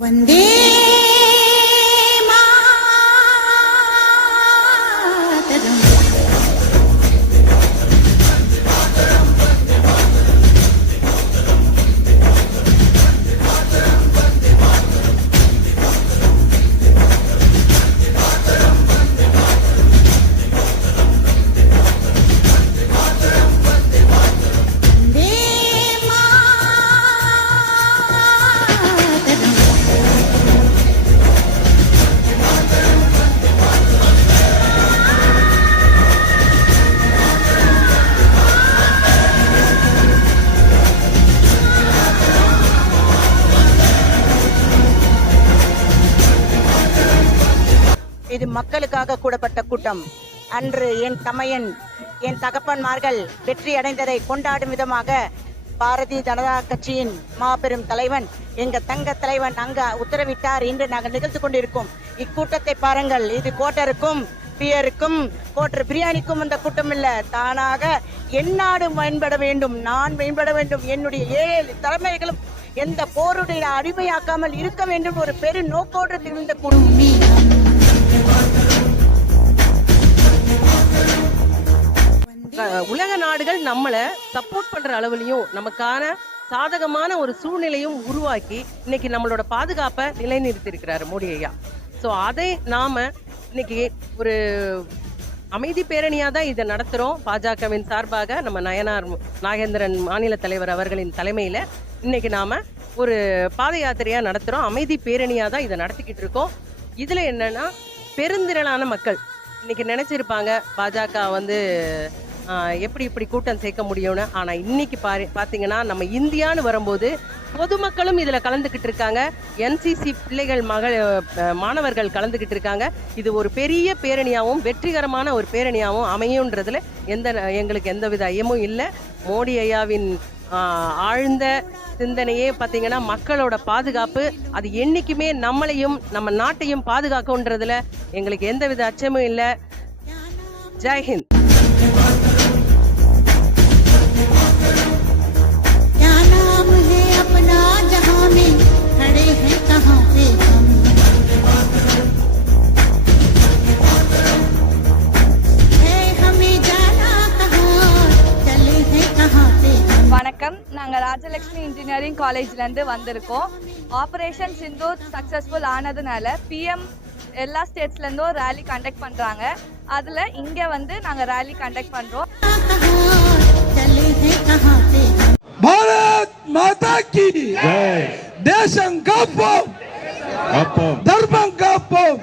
वंदे இது மக்களுக்காக கூடப்பட்ட கூட்டம். அன்று என் தமையன் என் தகப்பன்மார்கள் வெற்றி அடைந்ததை கொண்டாடும் விதமாக பாரதிய ஜனதா கட்சியின் மாபெரும் தலைவன் எங்க தங்க தலைவன் அங்க உத்தரவிட்டார். இன்று நாங்கள் நிகழ்த்து கொண்டிருக்கோம் இக்கூட்டத்தை பாருங்கள். இது கோட்டருக்கும் பியருக்கும் கோட்டர் பிரியாணிக்கும் அந்த கூட்டம் இல்ல. தானாக எந்நாடு மேம்பட வேண்டும், நான் மேம்பட வேண்டும், என்னுடைய 7 தலைமைகளும் எந்த போருடைய அடிமையாக்காமல் இருக்க வேண்டும் ஒரு பெரு நோக்கோடு திகழ்ந்த கூட்டம். உலக நாடுகள் நம்மளை சப்போர்ட் பண்ற அளவுலையும் நமக்கான சாதகமான ஒரு சூழ்நிலையும் உருவாக்கி இன்னைக்கு நம்மளோட பாதுகாப்பை நிலைநிறுத்தி இருக்கிறாரு மோடி ஐயா. ஸோ அதை நாம இன்னைக்கு ஒரு அமைதி பேரணியா தான் இதை நடத்துறோம். பாஜகவின் சார்பாக நம்ம நயனார் நாகேந்திரன் மாநில தலைவர் அவர்களின் தலைமையில இன்னைக்கு நாம ஒரு பாத யாத்திரையா நடத்துறோம். அமைதி பேரணியா தான் இதை நடத்திக்கிட்டு இருக்கோம். இதுல என்னன்னா பெருந்திரளான மக்கள் இன்னைக்கு நினைச்சிருப்பாங்க பாஜக எப்படி இப்படி கூட்டம் சேர்க்க முடியும்னு. ஆனா இன்னைக்கு பாத்தீங்கன்னா நம்ம இந்தியான்னு வரும்போது பொதுமக்களும் இதுல கலந்துகிட்டு இருக்காங்க. NCC பிள்ளைகள் மாணவர்கள் கலந்துகிட்டு இருக்காங்க. இது ஒரு பெரிய பேரணியாவும் வெற்றிகரமான ஒரு பேரணியாவும் அமையும்ன்றதுல எங்களுக்கு எந்தவித ஐயமும் இல்லை. மோடி ஐயாவின் ஆழ்ந்த சிந்தனையே பாத்தீங்கன்னா மக்களோட பாதுகாப்பு. அது என்னைக்குமே நம்மளையும் நம்ம நாட்டையும் பாதுகாக்கும்ன்றதுல எங்களுக்கு எந்தவித அச்சமும் இல்லை. ஜெய்ஹிந்த். வணக்கம். நாங்கள் ராஜலட்சுமி இன்ஜினியரிங் காலேஜ்லேருந்து வந்திருக்கோம். ஆப்ரேஷன் சிந்தூர் சக்ஸஸ்ஃபுல் ஆனதுனால PM எல்லா ஸ்டேட்ஸ்லேருந்தும் ரேலி கண்டக்ட் பண்ணுறாங்க. அதில் இங்கே நாங்கள் ரேலி கண்டக்ட் பண்ணுறோம். பாரத் மாதா கி ஜெய். தேசம் காப்போம், தர்மம் காப்போம்.